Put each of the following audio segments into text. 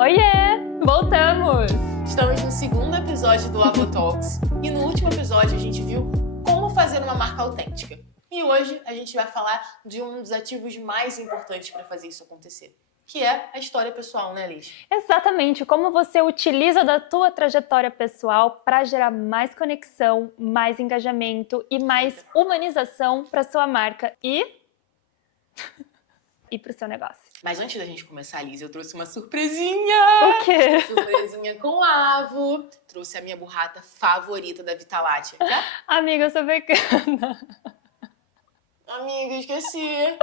Oiê! Voltamos! Estamos no segundo episódio do Avo Talks e no último episódio a gente viu como fazer uma marca autêntica. E hoje a gente vai falar de um dos ativos mais importantes para fazer isso acontecer, que é a história pessoal, né, Liz? Exatamente, como você utiliza da tua trajetória pessoal para gerar mais conexão, mais engajamento e mais humanização para sua marca e para o seu negócio. Mas antes da gente começar, Liz, eu trouxe uma surpresinha! O quê? Surpresinha com avo. Trouxe a minha burrata favorita da Vitalátia. Quer? Amiga, eu sou vegana. Amiga, esqueci.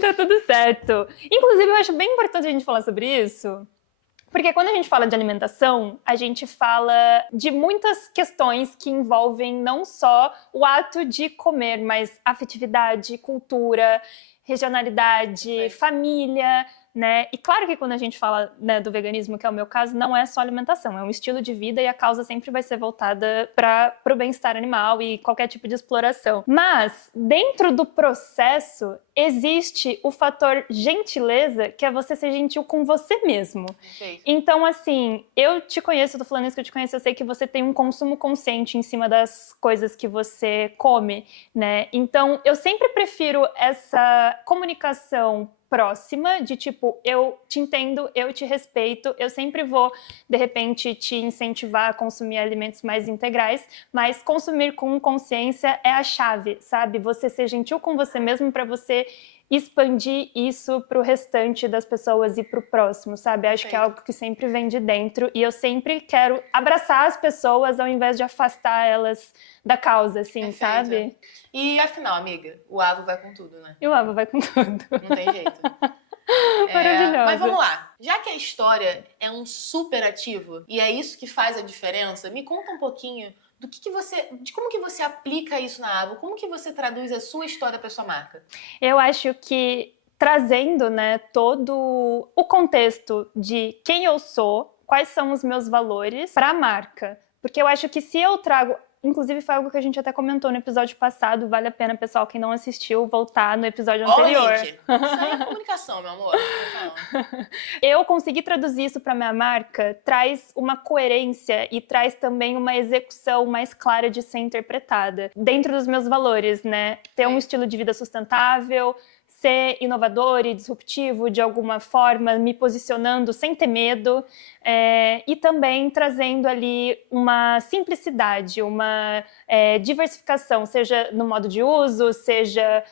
Tá tudo certo. Inclusive, eu acho bem importante a gente falar sobre isso, porque quando a gente fala de alimentação, a gente fala de muitas questões que envolvem não só o ato de comer, mas afetividade, cultura, regionalidade, família, né? E claro que quando a gente fala, né, do veganismo, que é o meu caso, não é só alimentação, é um estilo de vida e a causa sempre vai ser voltada para o bem-estar animal e qualquer tipo de exploração. Mas, dentro do processo, existe o fator gentileza, que é você ser gentil com você mesmo. Perfeito. Então, assim, eu te conheço, eu tô falando isso que eu te conheço, eu sei que você tem um consumo consciente em cima das coisas que você come, né? Então, eu sempre prefiro essa comunicação próxima, de tipo, eu te entendo, eu te respeito, eu sempre vou, de repente, te incentivar a consumir alimentos mais integrais, mas consumir com consciência é a chave, sabe? Você ser gentil com você mesmo para você expandir isso pro restante das pessoas e pro próximo, sabe? Acho que é algo que sempre vem de dentro e eu sempre quero abraçar as pessoas ao invés de afastar elas da causa, assim, Perfeito. sabe? E afinal, amiga, o avo vai com tudo, né? E o Ava vai com tudo. Não tem jeito. Maravilhosa. Mas vamos lá. Já que a história é um super ativo e é isso que faz a diferença, me conta um pouquinho de como que você aplica isso na Avo, como que você traduz a sua história para sua marca? Eu acho que trazendo, né, todo o contexto de quem eu sou, quais são os meus valores para a marca. Porque eu acho que se eu trago, inclusive foi algo que a gente até comentou no episódio passado, vale a pena, pessoal, quem não assistiu, voltar no episódio anterior. Link. Isso aí é comunicação, meu amor. Eu consegui traduzir isso para minha marca, traz uma coerência e traz também uma execução mais clara de ser interpretada. Dentro dos meus valores, né? Ter um estilo de vida sustentável, ser inovador e disruptivo de alguma forma, me posicionando sem ter medo, e também trazendo ali uma simplicidade, uma diversificação, seja no modo de uso, seja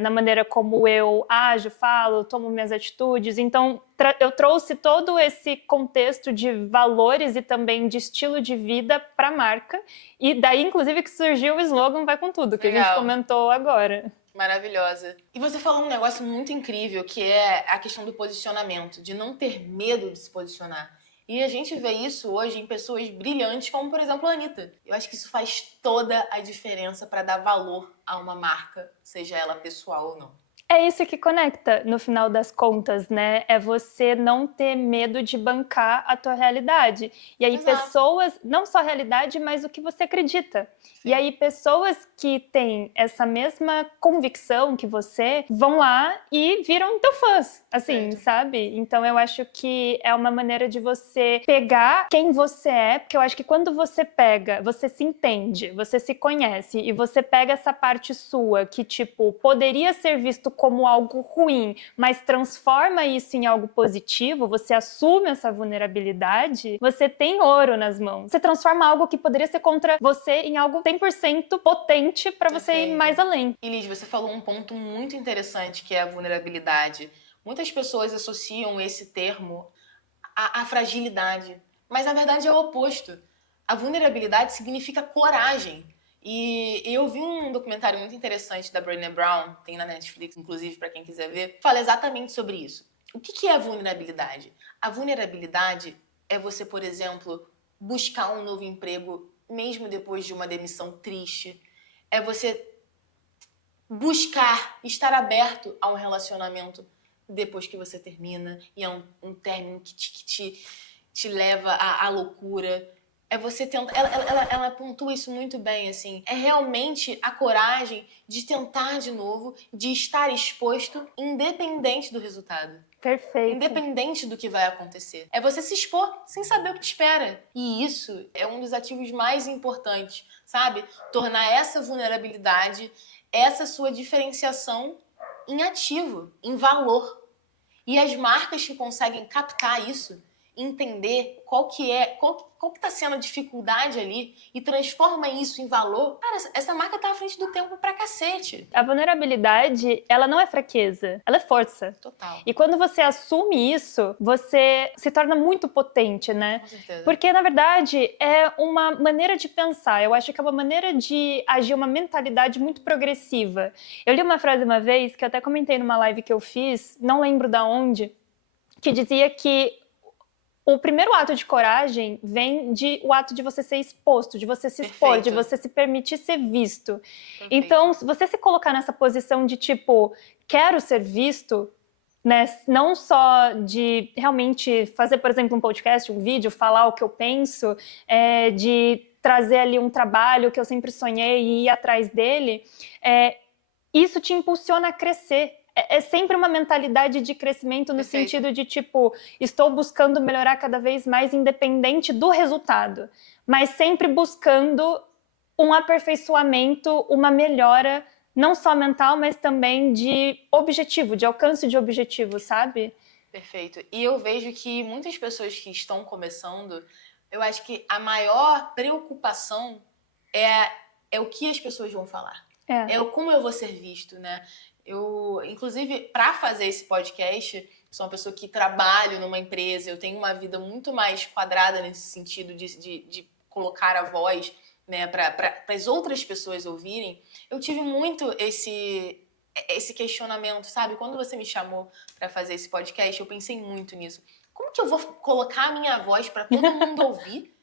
na maneira como eu ajo, falo, tomo minhas atitudes. Então, eu trouxe todo esse contexto de valores e também de estilo de vida para a marca. E daí, inclusive, que surgiu o slogan Vai Com Tudo, que Legal. a gente comentou agora. Maravilhosa. E você falou um negócio muito incrível, que é a questão do posicionamento, de não ter medo de se posicionar. E a gente vê isso hoje em pessoas brilhantes, como, por exemplo, a Anitta. Eu acho que isso faz toda a diferença para dar valor a uma marca, seja ela pessoal ou não. É isso que conecta, no final das contas, né? É você não ter medo de bancar a tua realidade. E aí, Exato. pessoas, não só a realidade, mas o que você acredita. Sim. E aí, pessoas que têm essa mesma convicção que você, vão lá e viram teu fãs, assim, Certo. sabe? Então, eu acho que é uma maneira de você pegar quem você é, porque eu acho que quando você pega, você se entende, você se conhece, e você pega essa parte sua que, tipo, poderia ser visto como algo ruim, mas transforma isso em algo positivo, você assume essa vulnerabilidade, você tem ouro nas mãos. Você transforma algo que poderia ser contra você em algo 100% potente para você ir mais além. E Liz, você falou um ponto muito interessante, que é a vulnerabilidade. Muitas pessoas associam esse termo à fragilidade, mas na verdade é o oposto. A vulnerabilidade significa coragem. E eu vi um documentário muito interessante da Brené Brown, tem na Netflix, inclusive, para quem quiser ver, fala exatamente sobre isso. O que é a vulnerabilidade? A vulnerabilidade é você, por exemplo, buscar um novo emprego mesmo depois de uma demissão triste. É você buscar estar aberto a um relacionamento depois que você termina, e é um término que te leva à loucura. É você tentar. Ela pontua isso muito bem, assim. É realmente a coragem de tentar de novo, de estar exposto, independente do resultado. Perfeito. Independente do que vai acontecer. É você se expor sem saber o que te espera. E isso é um dos ativos mais importantes, sabe? Tornar essa vulnerabilidade, essa sua diferenciação em ativo, em valor. E as marcas que conseguem captar isso, entender qual que tá sendo a dificuldade ali e transforma isso em valor, cara, essa marca tá à frente do tempo pra cacete. A vulnerabilidade, ela não é fraqueza, ela é força. Total. E quando você assume isso, você se torna muito potente, né? Com certeza. Porque, na verdade, é uma maneira de pensar. Eu acho que é uma maneira de agir, uma mentalidade muito progressiva. Eu li uma frase uma vez, que eu até comentei numa live que eu fiz, não lembro da onde, que dizia que o primeiro ato de coragem vem o ato de você ser exposto, de você se expor, de você se permitir ser visto. Perfeito. Então, se você se colocar nessa posição de tipo, quero ser visto, né? Não só de realmente fazer, por exemplo, um podcast, um vídeo, falar o que eu penso, de trazer ali um trabalho que eu sempre sonhei e ir atrás dele, isso te impulsiona a crescer. É sempre uma mentalidade de crescimento no Perfeito. sentido de, tipo, estou buscando melhorar cada vez mais independente do resultado, mas sempre buscando um aperfeiçoamento, uma melhora, não só mental, mas também de objetivo, de alcance de objetivo, sabe? Perfeito. E eu vejo que muitas pessoas que estão começando, eu acho que a maior preocupação é o que as pessoas vão falar. É o como eu vou ser visto, né? Eu, inclusive, para fazer esse podcast, sou uma pessoa que trabalho numa empresa, eu tenho uma vida muito mais quadrada nesse sentido de colocar a voz, né, para as outras pessoas ouvirem. Eu tive muito esse questionamento, sabe? Quando você me chamou para fazer esse podcast, eu pensei muito nisso. Como que eu vou colocar a minha voz para todo mundo ouvir?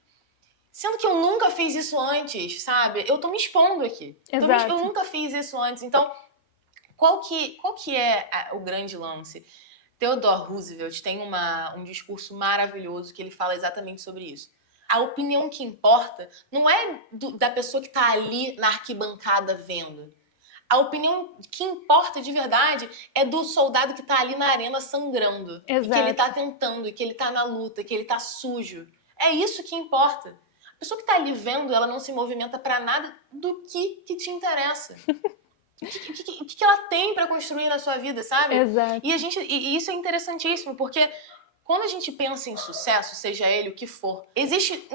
Sendo que eu nunca fiz isso antes, sabe? Eu tô me expondo aqui. Exato. Eu nunca fiz isso antes. Então, qual que é o grande lance? Theodore Roosevelt tem um discurso maravilhoso que ele fala exatamente sobre isso. A opinião que importa não é da pessoa que está ali na arquibancada vendo. A opinião que importa de verdade é do soldado que está ali na arena sangrando. Exato. E que ele está tentando, e que ele está na luta, que ele está sujo. É isso que importa. A pessoa que está ali vendo, ela não se movimenta para nada do que te interessa. O que ela tem para construir na sua vida, sabe? Exato. E isso é interessantíssimo, porque quando a gente pensa em sucesso, seja ele o que for, existem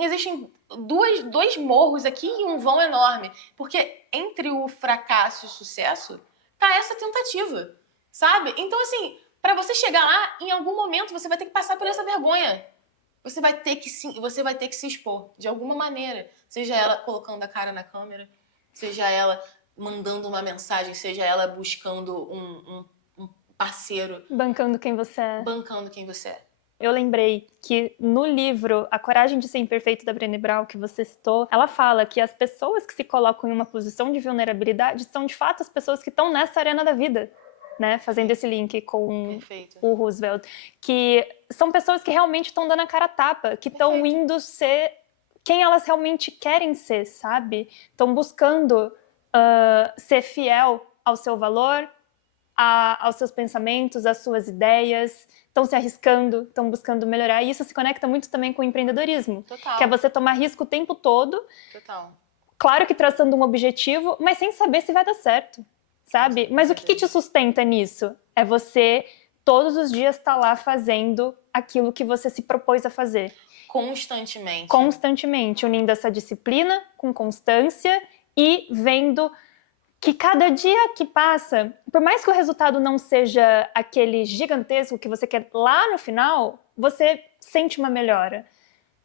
dois morros aqui e um vão enorme. Porque entre o fracasso e o sucesso, tá essa tentativa, sabe? Então, assim, para você chegar lá, em algum momento você vai ter que passar por essa vergonha. Você vai ter que se expor, de alguma maneira. Seja ela colocando a cara na câmera, seja ela mandando uma mensagem, seja ela buscando um parceiro. Bancando quem você é. Bancando quem você é. Eu lembrei que no livro A Coragem de Ser Imperfeito, da Brené Brown, que você citou, ela fala que as pessoas que se colocam em uma posição de vulnerabilidade são, de fato, as pessoas que estão nessa arena da vida, né? Fazendo esse link com Perfeito. o Roosevelt. Que são pessoas que realmente estão dando a cara a tapa, que estão indo ser quem elas realmente querem ser, sabe? Estão buscando ser fiel ao seu valor, aos seus pensamentos, às suas ideias, estão se arriscando, estão buscando melhorar. E isso se conecta muito também com o empreendedorismo. Total. Que é você tomar risco o tempo todo. Total. Claro que traçando um objetivo, mas sem saber se vai dar certo, sabe? Mas o que te sustenta nisso? É você, todos os dias, estar lá fazendo aquilo que você se propôs a fazer. Constantemente. Constantemente, unindo essa disciplina com constância e vendo que cada dia que passa, por mais que o resultado não seja aquele gigantesco que você quer lá no final, você sente uma melhora.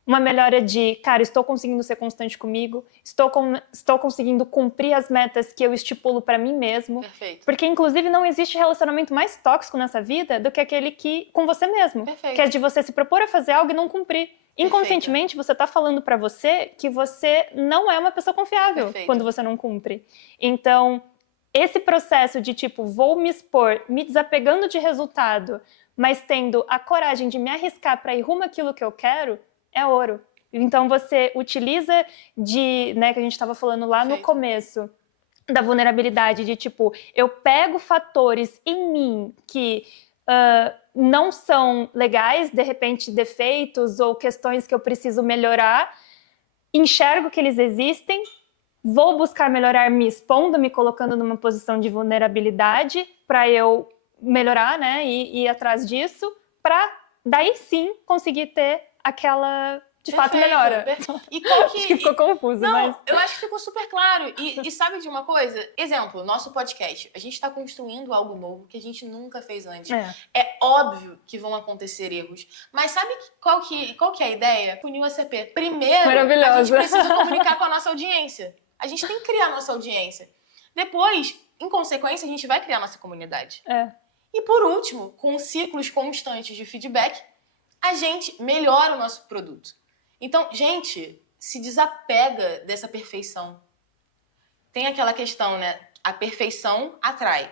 Uma melhora de, cara, estou conseguindo ser constante comigo, estou conseguindo cumprir as metas que eu estipulo para mim mesmo. Perfeito. Porque, inclusive, não existe relacionamento mais tóxico nessa vida do que aquele com você mesmo. Perfeito. Que é de você se propor a fazer algo e não cumprir. Inconscientemente, você está falando para você que você não é uma pessoa confiável. Perfeito. Quando você não cumpre. Então, esse processo de tipo, vou me expor, me desapegando de resultado, mas tendo a coragem de me arriscar para ir rumo àquilo que eu quero, é ouro. Então você utiliza né, que a gente estava falando lá no começo, da vulnerabilidade, de tipo, eu pego fatores em mim que não são legais, de repente defeitos ou questões que eu preciso melhorar, enxergo que eles existem, vou buscar melhorar me expondo, me colocando numa posição de vulnerabilidade para eu melhorar, né, e ir atrás disso, para daí sim conseguir ter aquela... De fato, melhora. E qual que... Acho que ficou confuso, não, mas... eu acho que ficou super claro. E sabe de uma coisa? Exemplo, nosso podcast. A gente está construindo algo novo que a gente nunca fez antes. É óbvio que vão acontecer erros. Mas sabe qual que é a ideia? Funil ACP. Primeiro, a gente precisa comunicar com a nossa audiência. A gente tem que criar a nossa audiência. Depois, em consequência, a gente vai criar a nossa comunidade. E por último, com ciclos constantes de feedback, a gente melhora o nosso produto. Então, gente, se desapega dessa perfeição. Tem aquela questão, né? A perfeição atrai,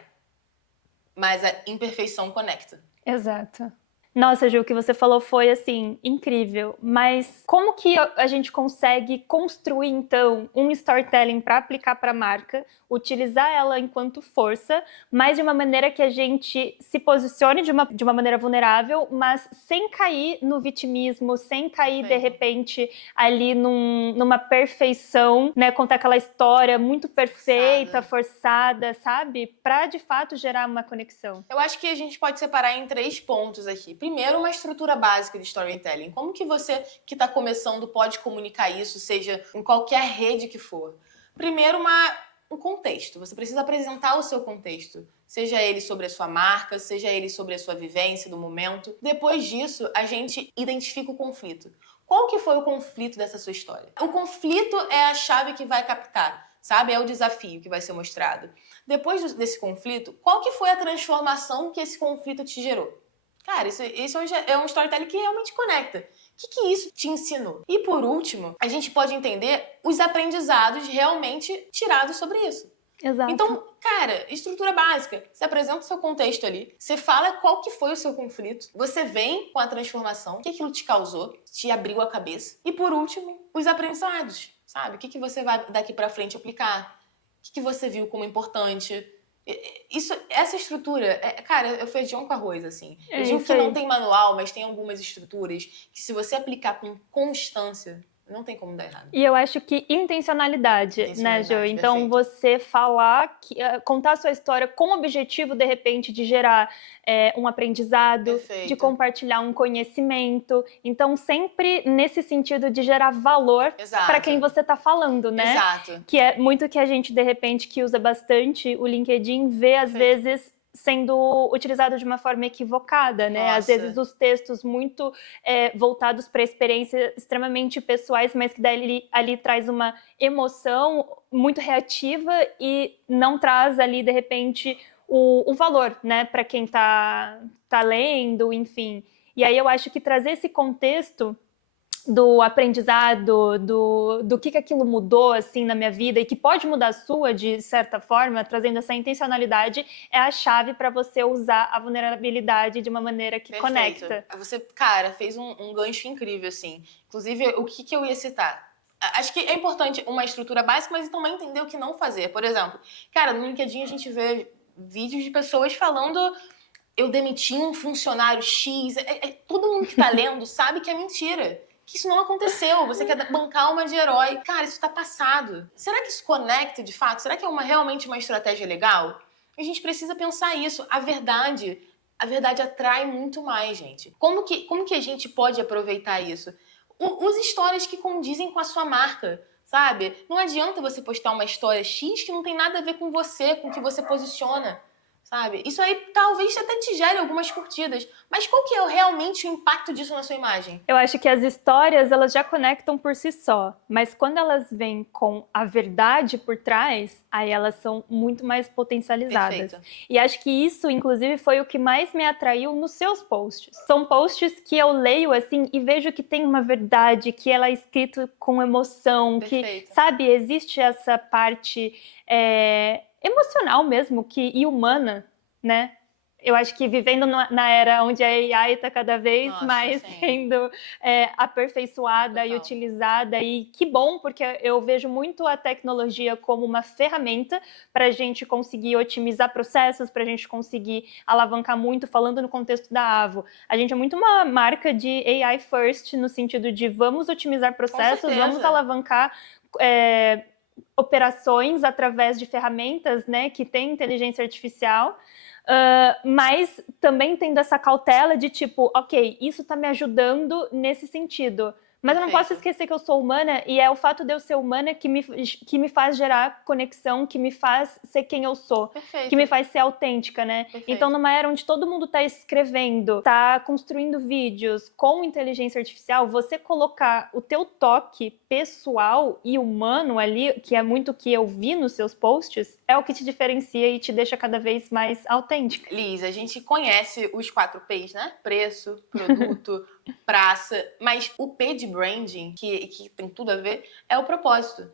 mas a imperfeição conecta. Exato. Nossa, Ju, o que você falou foi, assim, incrível. Mas como que a gente consegue construir, então, um storytelling para aplicar para a marca, utilizar ela enquanto força, mas de uma maneira que a gente se posicione de uma maneira vulnerável, mas sem cair no vitimismo, sem cair, de repente, ali numa perfeição, né? Contar aquela história muito perfeita, forçada, sabe? Para, de fato, gerar uma conexão. Eu acho que a gente pode separar em 3 pontos aqui. Primeiro, uma estrutura básica de storytelling. Como que você que está começando pode comunicar isso, seja em qualquer rede que for? Primeiro, um contexto. Você precisa apresentar o seu contexto. Seja ele sobre a sua marca, seja ele sobre a sua vivência do momento. Depois disso, a gente identifica o conflito. Qual que foi o conflito dessa sua história? O conflito é a chave que vai captar, sabe? É o desafio que vai ser mostrado. Depois desse conflito, qual que foi a transformação que esse conflito te gerou? Cara, isso é um storytelling que realmente conecta. O que isso te ensinou? E por último, a gente pode entender os aprendizados realmente tirados sobre isso. Exato. Então, cara, estrutura básica. Você apresenta o seu contexto ali, você fala qual que foi o seu conflito, você vem com a transformação, o que aquilo te causou, te abriu a cabeça. E por último, os aprendizados, sabe? O que você vai daqui pra frente aplicar? O que você viu como importante? Essa estrutura, cara, é feijão com arroz, assim. Eu digo que não tem manual, mas tem algumas estruturas que se você aplicar com constância, não tem como dar errado. E eu acho que intencionalidade, né, Jo? Então, você falar, contar a sua história com o objetivo, de repente, de gerar um aprendizado, de compartilhar um conhecimento. Então, sempre nesse sentido de gerar valor para quem você está falando, né? Exato. Que é muito que a gente, de repente, que usa bastante o LinkedIn, vê, às vezes, sendo utilizado de uma forma equivocada, né? Nossa. Às vezes os textos muito voltados para experiências extremamente pessoais, mas que daí ali traz uma emoção muito reativa e não traz ali, de repente, o valor, né? Para quem tá lendo, enfim. E aí eu acho que trazer esse contexto do aprendizado, do que aquilo mudou, assim, na minha vida e que pode mudar a sua, de certa forma, trazendo essa intencionalidade, é a chave para você usar a vulnerabilidade de uma maneira que conecta. Você, cara, fez um gancho incrível, assim. Inclusive, o que eu ia citar? Acho que é importante uma estrutura básica, mas também entender o que não fazer. Por exemplo, cara, no LinkedIn a gente vê vídeos de pessoas falando: eu demiti um funcionário X. Todo mundo que tá lendo sabe que é mentira. Que isso não aconteceu, você quer bancar uma de herói. Cara, isso tá passado. Será que isso conecta de fato? Será que é realmente uma estratégia legal? A gente precisa pensar isso. A verdade atrai muito mais, gente. Como que a gente pode aproveitar isso? Use histórias que condizem com a sua marca, sabe? Não adianta você postar uma história X que não tem nada a ver com você, com o que você posiciona. Sabe? Isso aí talvez até te gere algumas curtidas. Mas qual que é realmente o impacto disso na sua imagem? Eu acho que as histórias, elas já conectam por si só. Mas quando elas vêm com a verdade por trás, aí elas são muito mais potencializadas. Perfeito. E acho que isso, inclusive, foi o que mais me atraiu nos seus posts. São posts que eu leio, assim, e vejo que tem uma verdade, que ela é escrita com emoção. Perfeito. Que, sabe, existe essa parte... emocional mesmo e humana, né? Eu acho que vivendo na era onde a AI está cada vez Nossa, mais sim. sendo aperfeiçoada e Total. utilizada, e que bom, porque eu vejo muito a tecnologia como uma ferramenta para a gente conseguir otimizar processos, para a gente conseguir alavancar muito, falando no contexto da Avo. A gente é muito uma marca de AI first, no sentido de vamos otimizar processos, vamos alavancar operações através de ferramentas, né, que têm inteligência artificial. Mas também tendo essa cautela de tipo, ok, isso tá me ajudando nesse sentido. Mas eu não posso esquecer que eu sou humana, e é o fato de eu ser humana que me faz gerar conexão, que me faz ser quem eu sou, que me faz ser autêntica, né? Então, numa era onde todo mundo tá escrevendo, tá construindo vídeos com inteligência artificial, você colocar o teu toque pessoal e humano ali, que é muito o que eu vi nos seus posts, é o que te diferencia e te deixa cada vez mais autêntica. Liz, a gente conhece os 4 P's, né? Preço, produto, praça, mas o P de branding, que tem tudo a ver, é o propósito.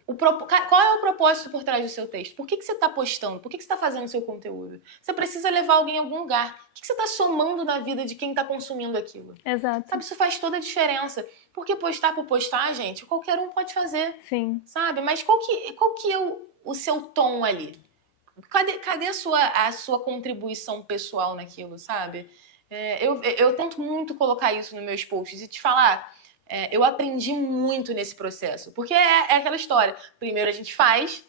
Qual é o propósito por trás do seu texto? Por que você está postando? Por que você está fazendo o seu conteúdo? Você precisa levar alguém a algum lugar. O que você está somando na vida de quem está consumindo aquilo? Exato. Sabe, isso faz toda a diferença. Porque postar por postar, gente, qualquer um pode fazer. Sim. Sabe? Mas qual que é o seu tom ali? Cadê a sua contribuição pessoal naquilo, sabe? Eu tento muito colocar isso nos meus posts e te falar, eu aprendi muito nesse processo. Porque é aquela história. Primeiro a gente faz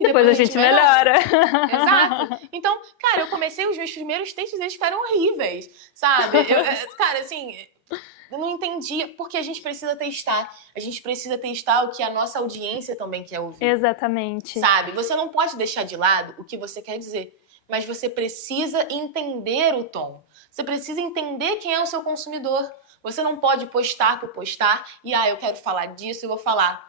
e depois a gente melhora. Exato. Então, cara, eu comecei os meus primeiros textos, eles ficaram horríveis, sabe? Cara, assim... Eu não entendia, porque a gente precisa testar. A gente precisa testar o que a nossa audiência também quer ouvir. Exatamente. Sabe? Você não pode deixar de lado o que você quer dizer, mas você precisa entender o tom. Você precisa entender quem é o seu consumidor. Você não pode postar por postar e, eu quero falar disso, eu vou falar.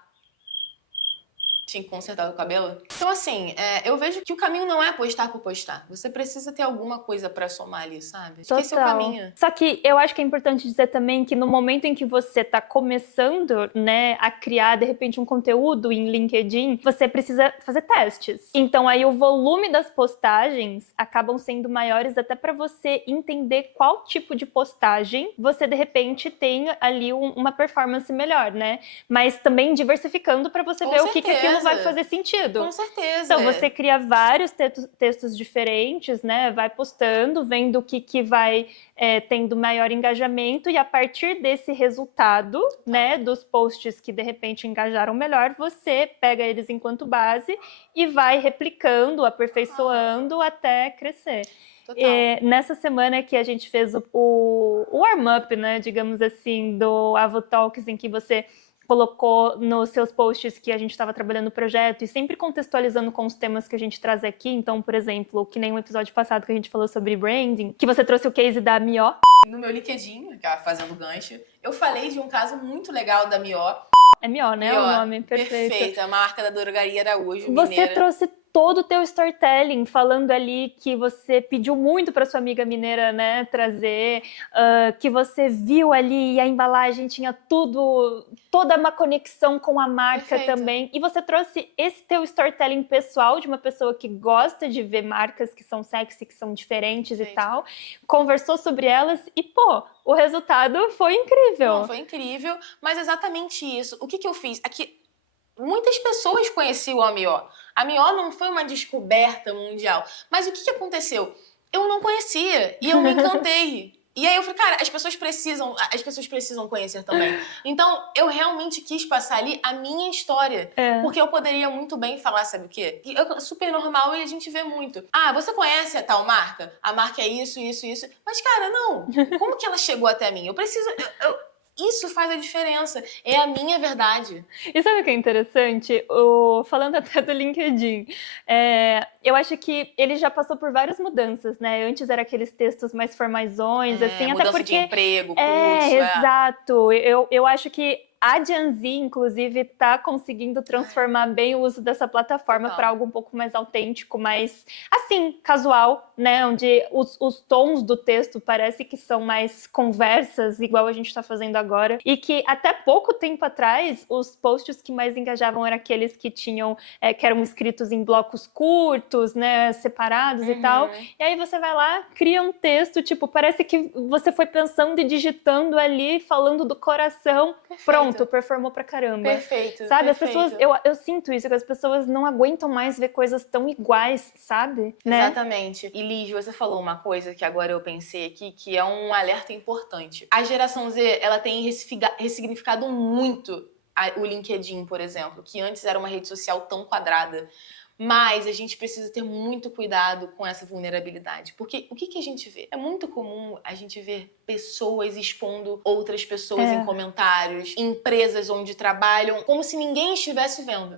Tinha que consertar o cabelo. Então, assim, eu vejo que o caminho não é postar por postar. Você precisa ter alguma coisa pra somar ali, sabe? Acho que esse é o caminho. Só que eu acho que é importante dizer também que no momento em que você tá começando, né, a criar, de repente, um conteúdo em LinkedIn, você precisa fazer testes. Então, aí o volume das postagens acabam sendo maiores até pra você entender qual tipo de postagem você, de repente, tem ali uma performance melhor, né? Mas também diversificando pra você ver o que aquilo vai fazer sentido. Com certeza. Então, você cria vários textos diferentes, né? Vai postando, vendo o que vai tendo maior engajamento, e a partir desse resultado, né, dos posts que de repente engajaram melhor, você pega eles enquanto base e vai replicando, aperfeiçoando até crescer. Nessa semana que a gente fez o warm-up, né, digamos assim, do Avo Talks, em que você colocou nos seus posts que a gente estava trabalhando no projeto e sempre contextualizando com os temas que a gente traz aqui. Então, por exemplo, que nem um episódio passado que a gente falou sobre branding, que você trouxe o case da Mió. No meu LinkedIn, fazendo gancho, eu falei de um caso muito legal da Mió. É Mió, né? Mió, o nome perfeito. Perfeito, a marca da Drogaria Araújo, Você mineira. trouxe todo o teu storytelling, falando ali que você pediu muito para sua amiga mineira, né, trazer, que você viu ali e a embalagem tinha toda uma conexão com a marca também. E você trouxe esse teu storytelling pessoal de uma pessoa que gosta de ver marcas que são sexy, que são diferentes e tal, conversou sobre elas e, pô, o resultado foi incrível. Não, foi incrível, mas exatamente isso. O que eu fiz? Aqui, muitas pessoas conheciam a Mió. A Mió não foi uma descoberta mundial. Mas o que aconteceu? Eu não conhecia e eu me encantei. E aí eu falei, cara, as pessoas precisam conhecer também. Então, eu realmente quis passar ali a minha história. Porque eu poderia muito bem falar, sabe o quê? É super normal e a gente vê muito. Você conhece a tal marca? A marca é isso, isso, isso. Mas, cara, não. Como que ela chegou até mim? Eu preciso... Isso faz a diferença. É a minha verdade. E sabe o que é interessante? Falando até do LinkedIn, eu acho que ele já passou por várias mudanças, né? Antes era aqueles textos mais formaisões, assim, mudança até porque... de emprego, curso. Exato. Eu acho que a Gen Z, inclusive, tá conseguindo transformar bem o uso dessa plataforma para algo um pouco mais autêntico, mais, assim, casual, né? Onde os tons do texto parece que são mais conversas, igual a gente tá fazendo agora. E que até pouco tempo atrás, os posts que mais engajavam eram aqueles que tinham, que eram escritos em blocos curtos, né? Separados e tal. E aí você vai lá, cria um texto, tipo, parece que você foi pensando e digitando ali, falando do coração. Perfeito. Pronto, performou pra caramba. Perfeito. Sabe, perfeito. as pessoas, eu sinto isso, que as pessoas não aguentam mais ver coisas tão iguais, sabe? Né? Exatamente. E Liz, você falou uma coisa que agora eu pensei aqui, que é um alerta importante. A geração Z, ela tem ressignificado muito o LinkedIn, por exemplo, que antes era uma rede social tão quadrada. Mas a gente precisa ter muito cuidado com essa vulnerabilidade. Porque o que a gente vê? É muito comum a gente ver pessoas expondo outras pessoas em comentários, empresas onde trabalham, como se ninguém estivesse vendo.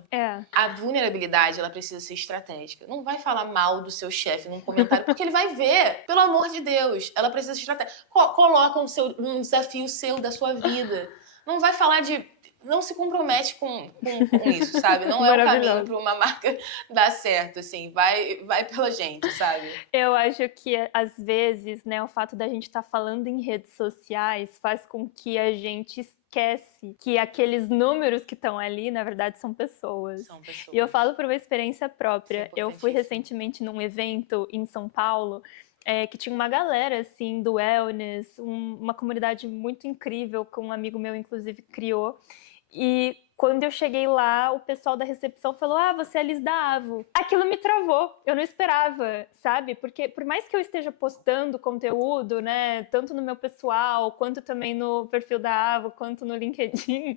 A vulnerabilidade, ela precisa ser estratégica. Não vai falar mal do seu chefe num comentário, porque ele vai ver. Pelo amor de Deus, ela precisa ser estratégica. Coloca um desafio seu da sua vida. Não vai falar de... Não se compromete com isso, sabe? Não é o caminho para uma marca dar certo, assim. Vai pela gente, sabe? Eu acho que, às vezes, né, o fato da gente estar falando em redes sociais faz com que a gente esquece que aqueles números que estão ali, na verdade, são pessoas. São pessoas. E eu falo por uma experiência própria. Eu fui recentemente num evento em São Paulo, que tinha uma galera, assim, do wellness, uma comunidade muito incrível que um amigo meu, inclusive, criou. E quando eu cheguei lá, o pessoal da recepção falou: você é a Liz da Avo. Aquilo me travou, eu não esperava, sabe? Porque por mais que eu esteja postando conteúdo, né, tanto no meu pessoal, quanto também no perfil da Avo, quanto no LinkedIn,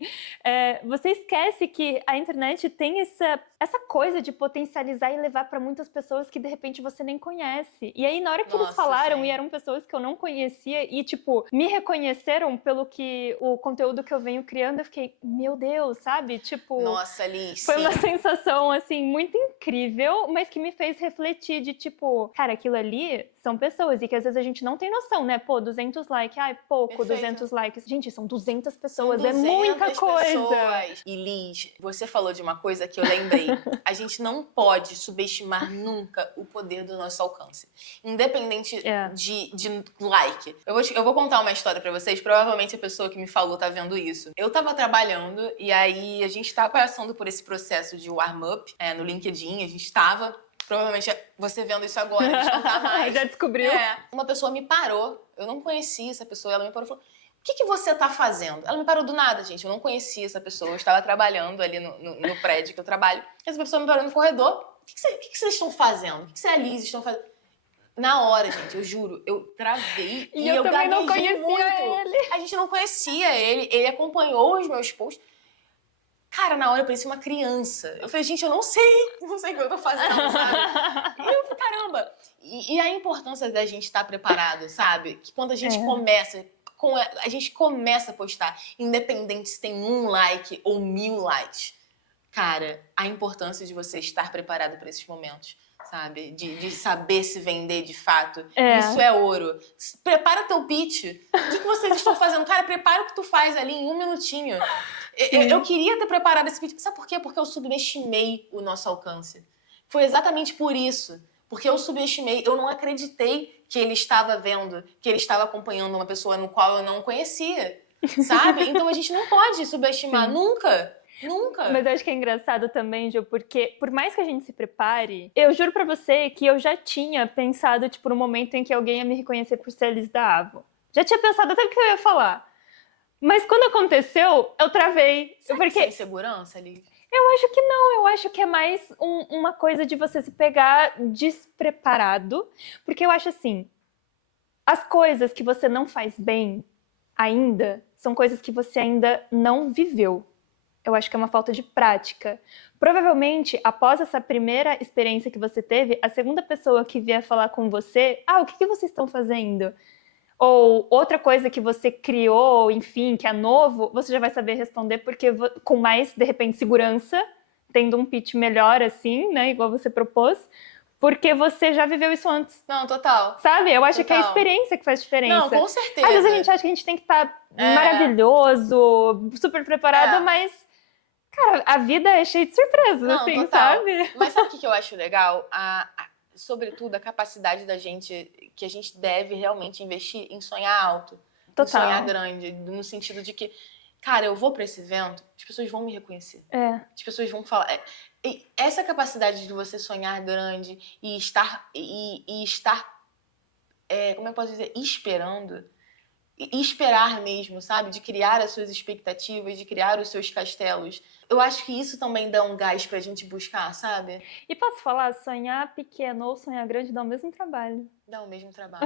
você esquece que a internet tem essa coisa de potencializar e levar para muitas pessoas que de repente você nem conhece. E aí, na hora que eles falaram, e eram pessoas que eu não conhecia, e tipo, me reconheceram pelo que o conteúdo que eu venho criando, eu fiquei, meu Deus, sabe? Tipo, nossa, Liz, foi uma sensação, assim, muito incrível, mas que me fez refletir de, tipo, cara, aquilo ali são pessoas, e que às vezes a gente não tem noção, né? Pô, 200 likes, pouco, Perfeito. 200 likes. Gente, são 200 pessoas, são 200 é muita coisa. Pessoas. E Liz, você falou de uma coisa que eu lembrei. A gente não pode subestimar nunca o poder do nosso alcance. Independente de like. Eu vou contar uma história pra vocês, provavelmente a pessoa que me falou tá vendo isso. Eu tava trabalhando, e aí a gente tava passando por esse processo de warm-up no LinkedIn, a gente tava... Provavelmente você vendo isso agora, a gente não tá mais. Já descobriu? Uma pessoa me parou, eu não conhecia essa pessoa, ela me parou e falou: o que você tá fazendo? Ela me parou do nada, gente, eu não conhecia essa pessoa, eu estava trabalhando ali no prédio que eu trabalho. Essa pessoa me parou no corredor: o que vocês estão fazendo? O que você e a Liz estão fazendo? Na hora, gente, eu juro, eu travei e eu também não gaguejei conhecia muito. ele. A gente não conhecia ele acompanhou os meus posts. Cara, na hora eu parecia uma criança. Eu falei, gente, eu não sei o que eu tô fazendo, sabe? E eu falei, caramba. E a importância da gente estar preparado, sabe? Que quando a gente a gente começa a postar, independente se tem 1 like ou 1000 likes. Cara, a importância de você estar preparado para esses momentos, sabe? De saber se vender de fato. Isso é ouro. Prepara teu pitch. O que vocês estão fazendo? Cara, prepara o que tu faz ali em 1 minutinho. Eu queria ter preparado esse pitch. Sabe por quê? Porque eu subestimei o nosso alcance. Foi exatamente por isso. Porque eu subestimei. Eu não acreditei que ele estava vendo, que ele estava acompanhando uma pessoa no qual eu não conhecia. Sabe? Então a gente não pode subestimar. Nunca. Nunca. Mas eu acho que é engraçado também, Ju, porque por mais que a gente se prepare, eu juro pra você que eu já tinha pensado, tipo, no momento em que alguém ia me reconhecer por ser a Liz da Avo. Já tinha pensado até o que eu ia falar. Mas quando aconteceu, eu travei. Será que é insegurança, Liz? Eu acho que não, eu acho que é mais uma coisa de você se pegar despreparado. Porque eu acho assim, as coisas que você não faz bem ainda, são coisas que você ainda não viveu. Eu acho que é uma falta de prática. Provavelmente, após essa primeira experiência que você teve, a segunda pessoa que vier falar com você, o que vocês estão fazendo? Ou outra coisa que você criou, enfim, que é novo, você já vai saber responder, porque com mais, de repente, segurança, tendo um pitch melhor, assim, né, igual você propôs, porque você já viveu isso antes. Não, total. Sabe? Eu acho que é a Total. experiência que faz diferença. Não, com certeza. Às vezes a gente acha que a gente tem que estar maravilhoso, super preparado, mas, cara, a vida é cheia de surpresas, não, assim, total. sabe? Mas sabe o que eu acho legal? Sobretudo a capacidade da gente, que a gente deve realmente investir em sonhar alto. Em sonhar grande, no sentido de que, cara, eu vou pra esse evento, as pessoas vão me reconhecer. As pessoas vão falar. E essa capacidade de você sonhar grande e estar, como eu posso dizer, esperando. E esperar mesmo, sabe? De criar as suas expectativas, de criar os seus castelos. Eu acho que isso também dá um gás pra gente buscar, sabe? E posso falar, sonhar pequeno ou sonhar grande dá o mesmo trabalho. Dá o mesmo trabalho.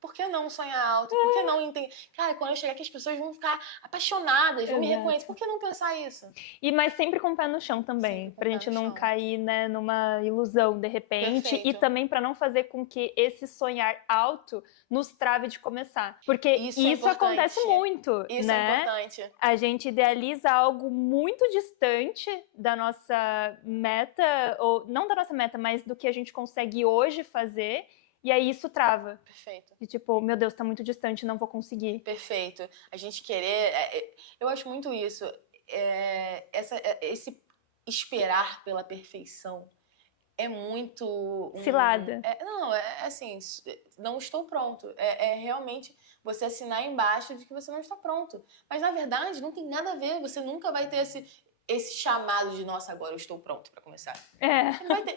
Por que não sonhar alto? Por que não entender? Cara, quando eu chegar aqui, as pessoas vão ficar apaixonadas, vão me reconhecer. Por que não pensar isso? Mas sempre com o pé no chão também, pra gente não cair, né, numa ilusão de repente. Perfeito. E também pra não fazer com que esse sonhar alto nos trave de começar. Porque isso acontece muito, isso né? É importante. A gente idealiza algo muito distante da nossa meta, ou não da nossa meta, mas do que a gente consegue hoje fazer. E aí isso trava. Perfeito. E tipo, meu Deus, tá muito distante, não vou conseguir. Perfeito. A gente querer... eu acho muito isso. Esse esperar pela perfeição é muito... Cilada. Assim, não estou pronto. Realmente você assinar embaixo de que você não está pronto. Mas, na verdade, não tem nada a ver. Você nunca vai ter esse chamado de, nossa, agora eu estou pronto para começar.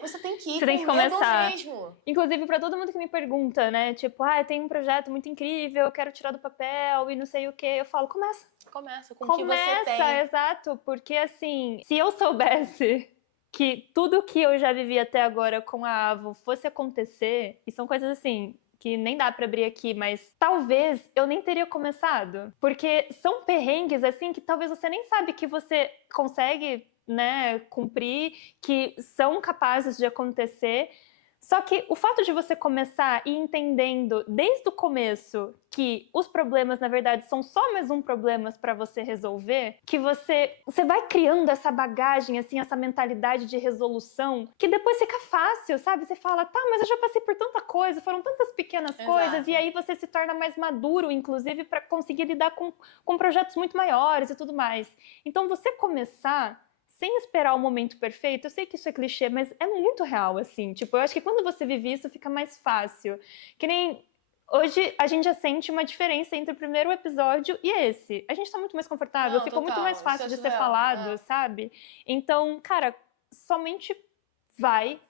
Você tem que ir você tem que começar mesmo. Inclusive, para todo mundo que me pergunta, né? Tipo, eu tenho um projeto muito incrível, eu quero tirar do papel e não sei o quê. Eu falo, começa. Começa com o que você tem. Exato. Porque, assim, se eu soubesse que tudo que eu já vivi até agora com a Avo fosse acontecer, e são coisas assim... que nem dá pra abrir aqui, mas talvez eu nem teria começado. Porque são perrengues, assim, que talvez você nem sabe que você consegue, né, cumprir, que são capazes de acontecer. Só que o fato de você começar e entendendo desde o começo que os problemas, na verdade, são só mais um problema para você resolver, que você vai criando essa bagagem, assim, essa mentalidade de resolução, que depois fica fácil, sabe? Você fala, tá, mas eu já passei por tanta coisa, foram tantas pequenas coisas, e aí você se torna mais maduro, inclusive, para conseguir lidar com projetos muito maiores e tudo mais. Então, você começar... sem esperar o momento perfeito, eu sei que isso é clichê, mas é muito real, assim. Tipo, eu acho que quando você vive isso, fica mais fácil. Que nem... Hoje, a gente já sente uma diferença entre o primeiro episódio e esse. A gente tá muito mais confortável, ficou muito mais fácil de ser falado, sabe? Então, cara, somente vai,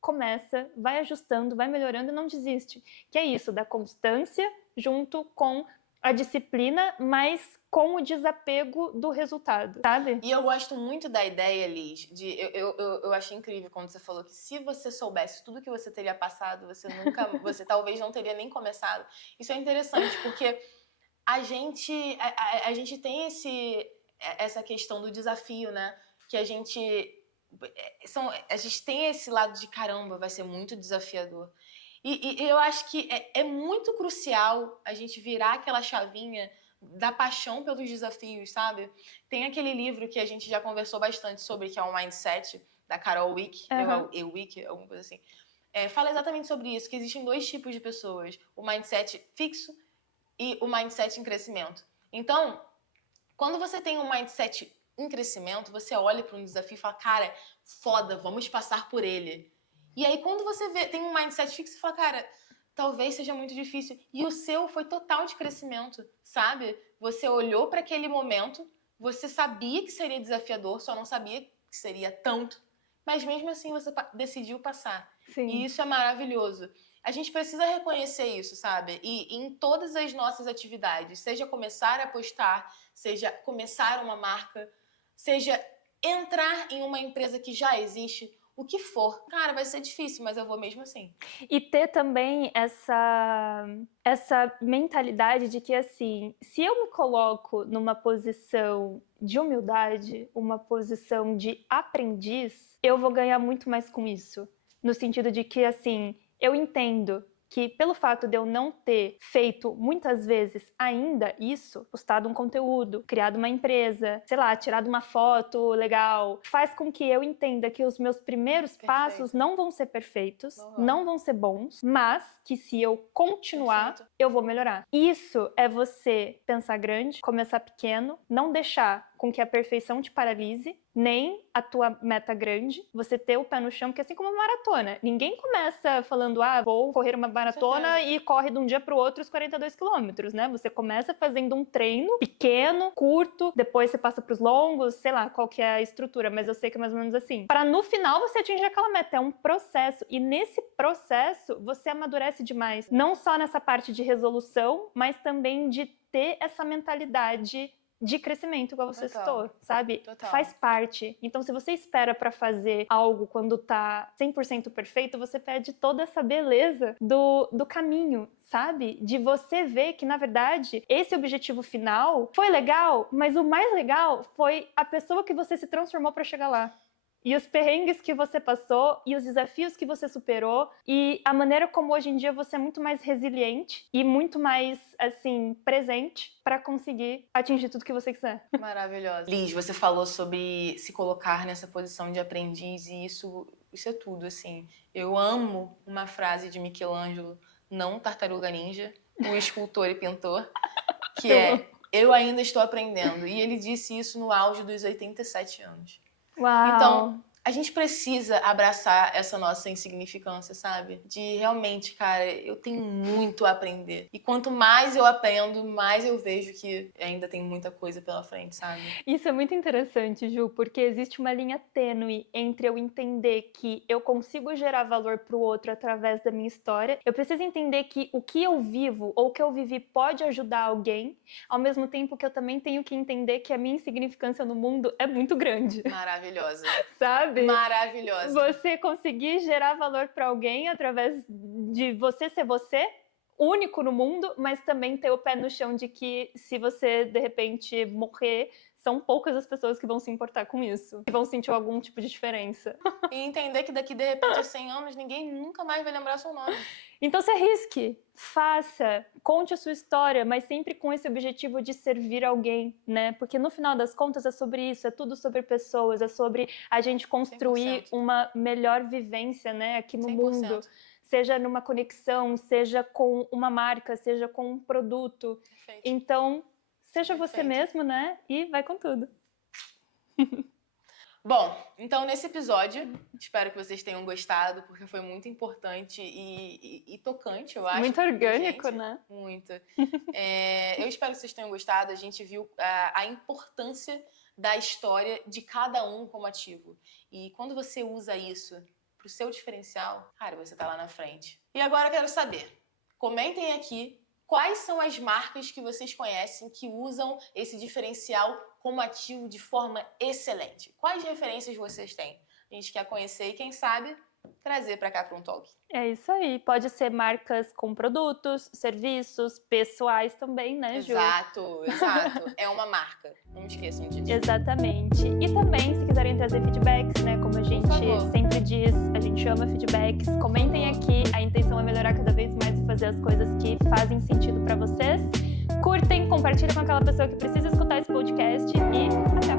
começa, vai ajustando, vai melhorando e não desiste. Que é isso, da constância junto com a disciplina, mas com o desapego do resultado, sabe? E eu gosto muito da ideia, Liz, eu achei incrível quando você falou que se você soubesse tudo que você teria passado, você talvez não teria nem começado. Isso é interessante, porque a gente tem essa questão do desafio, né? Que a gente tem esse lado de caramba, vai ser muito desafiador. E eu acho que é muito crucial a gente virar aquela chavinha da paixão pelos desafios, sabe? Tem aquele livro que a gente já conversou bastante sobre, que é o Mindset, da Carol Dweck, Dweck, alguma coisa assim. Fala exatamente sobre isso, que existem dois tipos de pessoas. O mindset fixo e o mindset em crescimento. Então, quando você tem um mindset em crescimento, você olha para um desafio e fala, cara, foda, vamos passar por ele. E aí, quando você tem um mindset fixo, você fala, cara, talvez seja muito difícil. E o seu foi total de crescimento, sabe? Você olhou para aquele momento, você sabia que seria desafiador, só não sabia que seria tanto, mas mesmo assim você decidiu passar. Sim. E isso é maravilhoso. A gente precisa reconhecer isso, sabe? E em todas as nossas atividades, seja começar a postar, seja começar uma marca, seja entrar em uma empresa que já existe, o que for. Cara, vai ser difícil, mas eu vou mesmo assim. E ter também essa mentalidade de que, assim, se eu me coloco numa posição de humildade, uma posição de aprendiz, eu vou ganhar muito mais com isso. No sentido de que, assim, eu entendo que pelo fato de eu não ter feito muitas vezes ainda isso, postado um conteúdo, criado uma empresa, sei lá, tirado uma foto legal, faz com que eu entenda que os meus primeiros passos não vão ser perfeitos, não vão ser bons, mas que se eu continuar, eu vou melhorar. Isso é você pensar grande, começar pequeno, não deixar com que a perfeição te paralise, nem a tua meta grande, você ter o pé no chão, porque assim como uma maratona, ninguém começa falando, vou correr uma maratona e corre de um dia pro outro os 42 quilômetros, né? Você começa fazendo um treino pequeno, curto, depois você passa pros longos, sei lá qual que é a estrutura, mas eu sei que é mais ou menos assim. Para no final você atingir aquela meta, é um processo, e nesse processo você amadurece demais, não só nessa parte de resolução, mas também de ter essa mentalidade de crescimento, igual você citou, sabe? Faz parte. Então, se você espera pra fazer algo quando tá 100% perfeito, você perde toda essa beleza do caminho, sabe? De você ver que, na verdade, esse objetivo final foi legal, mas o mais legal foi a pessoa que você se transformou pra chegar lá. E os perrengues que você passou, e os desafios que você superou, e a maneira como hoje em dia você é muito mais resiliente e muito mais, assim, presente para conseguir atingir tudo que você quiser. Maravilhosa. Liz, você falou sobre se colocar nessa posição de aprendiz, e isso é tudo, assim. Eu amo uma frase de Michelangelo, não Tartaruga Ninja, o escultor e pintor, que é: eu ainda estou aprendendo. E ele disse isso no auge dos 87 anos. Uau. Então, a gente precisa abraçar essa nossa insignificância, sabe? De realmente, cara, eu tenho muito a aprender. E quanto mais eu aprendo, mais eu vejo que ainda tem muita coisa pela frente, sabe? Isso é muito interessante, Ju, porque existe uma linha tênue entre eu entender que eu consigo gerar valor pro outro através da minha história. Eu preciso entender que o que eu vivo ou o que eu vivi pode ajudar alguém, ao mesmo tempo que eu também tenho que entender que a minha insignificância no mundo é muito grande. Maravilhosa. Sabe? Maravilhosa. Você conseguir gerar valor para alguém através de você ser você, único no mundo, mas também ter o pé no chão de que se você, de repente, morrer, são poucas as pessoas que vão se importar com isso, que vão sentir algum tipo de diferença. E entender que daqui, de repente, a 100 anos, ninguém nunca mais vai lembrar seu nome. Então se arrisque, faça, conte a sua história, mas sempre com esse objetivo de servir alguém, né? Porque no final das contas é sobre isso, é tudo sobre pessoas, é sobre a gente construir 100%. uma melhor vivência, né, aqui no 100%. mundo. Seja numa conexão, seja com uma marca, seja com um produto. Perfeito. Então, seja Perfeito. você mesmo, né? E vai com tudo. Bom, então nesse episódio, espero que vocês tenham gostado, porque foi muito importante e tocante, eu acho. Muito orgânico, gente. né? Muito. Eu espero que vocês tenham gostado. A gente viu a importância da história de cada um como ativo. E quando você usa isso pro seu diferencial, cara, você tá lá na frente. E agora eu quero saber, comentem aqui quais são as marcas que vocês conhecem que usam esse diferencial como ativo de forma excelente. Quais referências vocês têm? A gente quer conhecer e, quem sabe, trazer para cá para um talk. É isso aí. Pode ser marcas com produtos, serviços, pessoais também, né, Ju? Exato. É uma marca. Não esqueçam disso. Exatamente. E também, se quiserem trazer feedbacks, né, como a gente sempre diz, a gente ama feedbacks. Comentem aqui. A intenção é melhorar cada vez mais e fazer as coisas que fazem sentido para vocês. Curtem, compartilhem com aquela pessoa que precisa escutar esse podcast e até